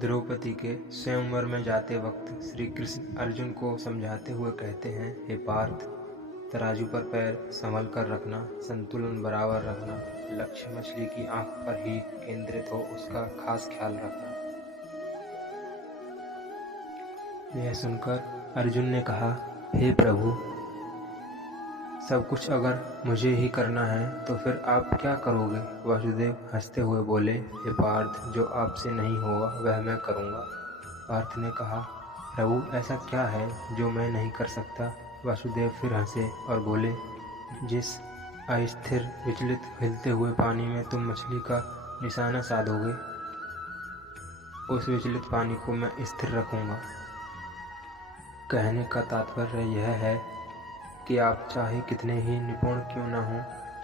द्रौपदी के स्वयंवर में जाते वक्त श्री कृष्ण अर्जुन को समझाते हुए कहते हैं, हे पार्थ, तराजू पर पैर संभल कर रखना, संतुलन बराबर रखना, लक्ष्य मछली की आंख पर ही केंद्रित हो, उसका खास ख्याल रखना। यह सुनकर अर्जुन ने कहा, हे प्रभु, सब कुछ अगर मुझे ही करना है तो फिर आप क्या करोगे? वासुदेव हंसते हुए बोले, हे पार्थ, जो आपसे नहीं होगा वह मैं करूँगा। पार्थ ने कहा, प्रभु, ऐसा क्या है जो मैं नहीं कर सकता? वासुदेव फिर हंसे और बोले, जिस अस्थिर विचलित हिलते हुए पानी में तुम मछली का निशाना साधोगे, उस विचलित पानी को मैं स्थिर रखूँगा। कहने का तात्पर्य यह है कि आप चाहे कितने ही निपुण क्यों न हों,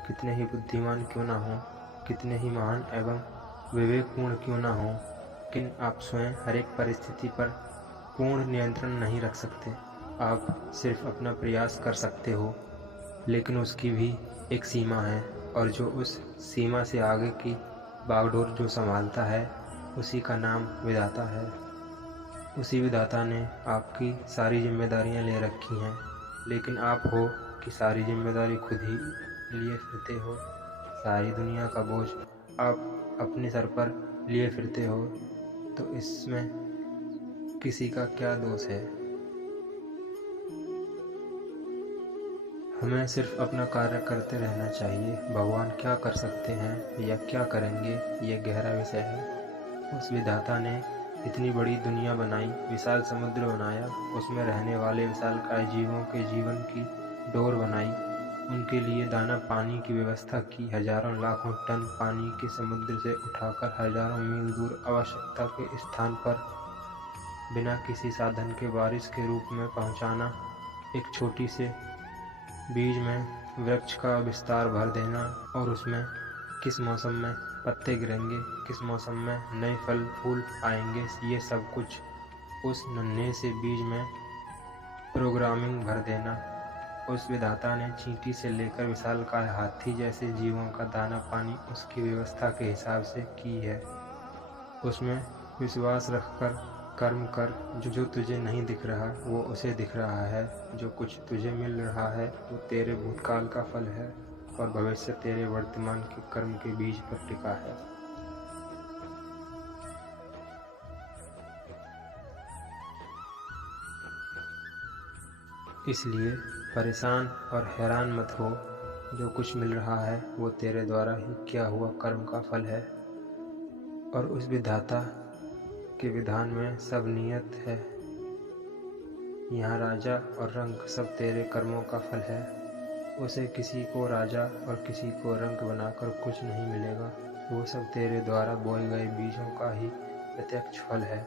कितने ही बुद्धिमान क्यों न हों, कितने ही महान एवं विवेकपूर्ण क्यों न हों, लेकिन आप स्वयं हर एक परिस्थिति पर पूर्ण नियंत्रण नहीं रख सकते। आप सिर्फ अपना प्रयास कर सकते हो, लेकिन उसकी भी एक सीमा है, और जो उस सीमा से आगे की बागडोर जो संभालता है, उसी का नाम विधाता है। उसी विधाता ने आपकी सारी जिम्मेदारियां ले रखी हैं, लेकिन आप हो कि सारी जिम्मेदारी खुद ही लिए फिरते हो। सारी दुनिया का बोझ आप अपने सर पर लिए फिरते हो, तो इसमें किसी का क्या दोष है? हमें सिर्फ अपना कार्य करते रहना चाहिए। भगवान क्या कर सकते हैं या क्या करेंगे, ये गहरा विषय है। उस विधाता ने इतनी बड़ी दुनिया बनाई, विशाल समुद्र बनाया, उसमें रहने वाले विशालकाय जीवों के जीवन की डोर बनाई, उनके लिए दाना पानी की व्यवस्था की, हजारों लाखों टन पानी के समुद्र से उठाकर हजारों मील दूर आवश्यकता के स्थान पर बिना किसी साधन के बारिश के रूप में पहुंचाना, एक छोटी से बीज में वृक्ष का विस्तार भर देना, और उसमें किस मौसम में पत्ते गिरेंगे, किस मौसम में नए फल फूल आएंगे, ये सब कुछ उस नन्हे से बीज में प्रोग्रामिंग भर देना। उस विधाता ने चींटी से लेकर विशालकाय हाथी जैसे जीवों का दाना पानी उसकी व्यवस्था के हिसाब से की है। उसमें विश्वास रखकर कर्म कर। जो तुझे नहीं दिख रहा वो उसे दिख रहा है। जो कुछ तुझे मिल रहा है वो तेरे भूतकाल का फल है, और भविष्य तेरे वर्तमान के कर्म के बीज पर टिका है। इसलिए परेशान और हैरान मत हो। जो कुछ मिल रहा है वो तेरे द्वारा ही किया हुआ कर्म का फल है, और उस विधाता के विधान में सब नियत है। यहाँ राजा और रंक सब तेरे कर्मों का फल है। उसे किसी को राजा और किसी को रंक बनाकर कुछ नहीं मिलेगा। वो सब तेरे द्वारा बोए गए बीजों का ही प्रत्यक्ष फल है।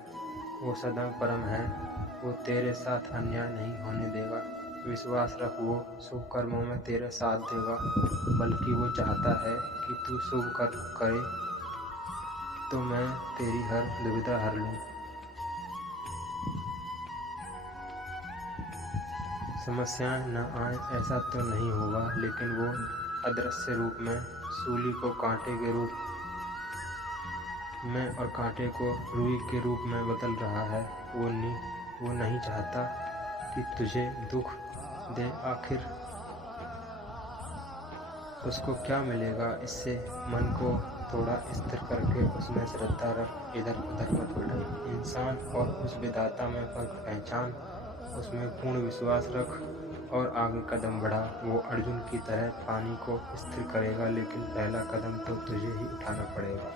वो सदा परम है। वो तेरे साथ अन्याय नहीं होने देगा। विश्वास रख, वो शुभ कर्मों में तेरे साथ देगा। बल्कि वो चाहता है कि तू शुभ कर्म करे तो मैं तेरी हर दुविधा हर लूँ। समस्याएं न आए ऐसा तो नहीं होगा, लेकिन वो अदृश्य रूप में सूली को कांटे के रूप में और कांटे को रुई के रूप में बदल रहा है। वो नहीं चाहता कि तुझे दुख दे। आखिर उसको क्या मिलेगा इससे? मन को थोड़ा स्थिर करके उसमें श्रद्धा रख, इधर उधर मत भटक। इंसान और उस विधाता में फर्क पहचान, उसमें पूर्ण विश्वास रख और आगे कदम बढ़ा। वो अर्जुन की तरह पानी को स्थिर करेगा, लेकिन पहला कदम तो तुझे ही उठाना पड़ेगा।